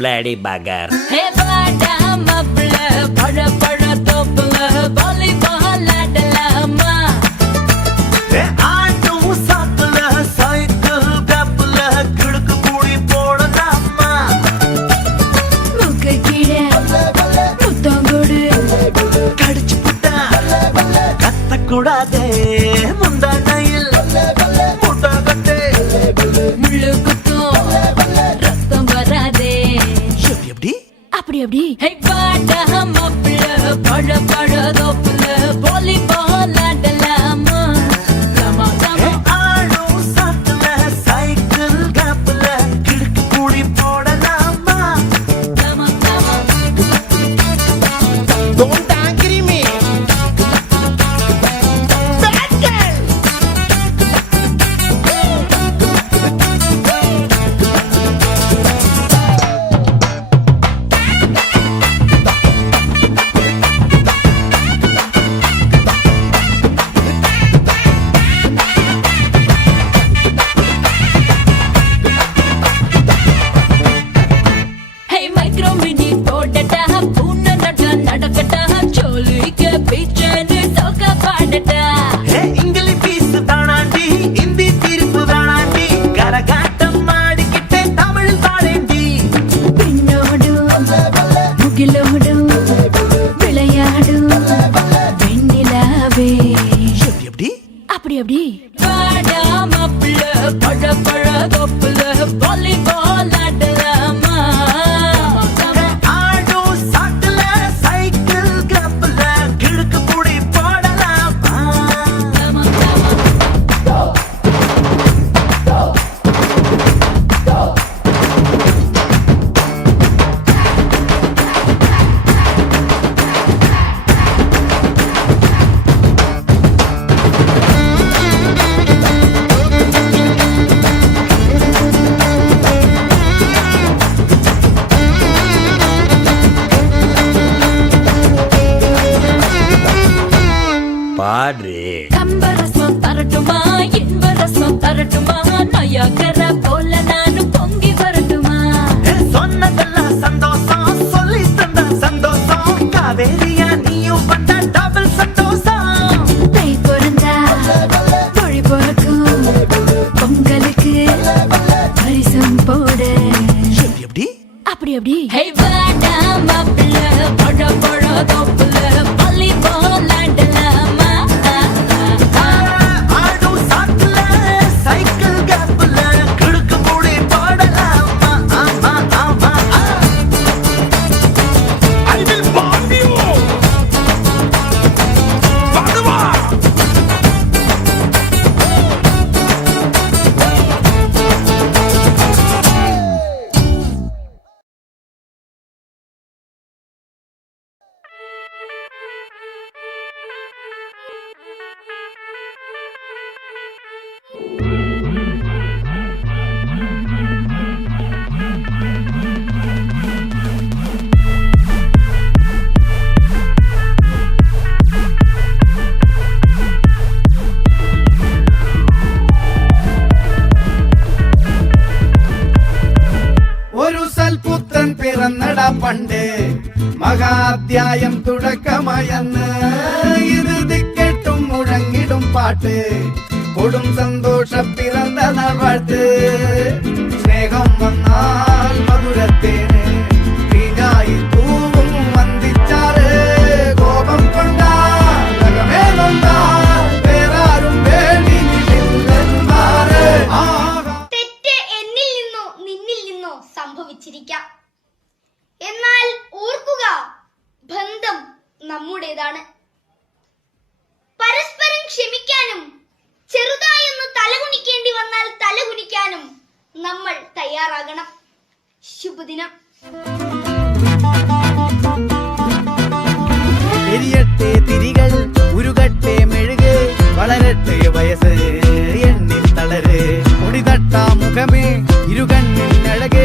bloody bugger. Hey, bada mapla, pada pada topla, volleyball adalama. Hey, ஆட்டு சாக்குல cycle கப்பல கிடுக்கு கூடி போடலாமா? முக்க கீழே முத்தங்கோடு கடிச்சு புட்டா கத்தக்கூடாதே முந்தானையில் முட்டாகத்தே முள்ளு குத்தும் ரத்தம் வராதே. எப்படி அப்படி அப்படி. Hey, bada mapla, pada pada topla, volleyball adalama. Come on, come on. ஆடு சாக்குல சைக்கிள் கப்பல கிடுக்கு கூடி போடலாமா? Come on, come on. Don't angry me. Bad girl. Hey, micro mini போடட்டா பூனை நட நடக்கட்டா சோலிக்க பீச்சனு சோக பாடட்டா. இங்கிலீஷ் பீஸ் தானாண்டி இந்தி தீர்ப்பு தானாண்டி கரகாட்டம் ஆடிக்கிட்டே தமிழ் பாடேண்டி பின்னோடும் முகிலோடும் விளையாடும் வெண்ணிலாவே. எப்படி அப்படி அப்படி. பாடா மாப்பிள்ள பழ பழ தொப்புல வாலிபால் ஆடலாமா? ஆடு சாக்குல சைக்கிள் கப்பல கிடுக்கு கூடி போடலாமா? பாடு. கம்பரசம் தரட்டுமா இன்பரசம் தரட்டுமா நயாகர போல நானும் பொங்கி வரட்டுமா? சொன்னதெல்லாம் சந்தோஷம் சொல்லி தந்த சந்தோஷம் காவேரியா நீயும் பட்ட டபுள் சந்தோஷம் தை பிறந்தா மொழி பிறக்கும் பொங்கலுக்கு பரிசம் போட. எப்படி அப்படி அப்படி. Hey, வாடா மாப்பிள்ள பழ பழ தொப்புல வாலிபால் ஆடலாமா? ஆடு சாக்குல சைக்கிள் கப்பல கிடுக்கு கூடி போடலாமா? ஆமா ஆமா I will bomb you. Padua. ഒരു സൽപുത്രൻ പിറന്നട പണ്ട് മഹാധ്യായം തുടക്കമയന്ന് ഇറുതി കെട്ടും മുഴങ്ങിടും പാട്ട് കൊടും സന്തോഷ പിറന്ന നാൾ വാഴ്ത്ത് സ്നേഹം വന്നാൽ മധുരത്തേന് തീഞ്ഞായി തൂവും വന്ദിച്ചാറ് കോപം കൊണ്ടാൽ നഖമേ നൊന്താൽ വേറാരും വേണ്ടിയില്ലെന്നാറ് ആഹാ. തെറ്റ് എന്നിൽ നിന്നോ നിന്നിൽ നിന്നോ സംഭവിച്ചിരിക്കാം. എന്നാൽ ഓർക്കുക, ബന്ധം നമ്മുടേതാണ്. പരസ്പരം ക്ഷമിക്കാനും ചെറുതായൊന്ന് തലകുനിക്കേണ്ടി വന്നാൽ തലകുനിക്കാനും നമ്മൾ തയ്യാറാകണം. ശുഭദിനം. എരിയട്ടെ തിരികൾ ഉരുകട്ടെ മെഴുക് വളരട്ടെ വയസ്സ് എണ്ണിൽ തളര് മുടി തട്ടാ മുഖമേ ഇരുകണ്ണിൽ അഴക്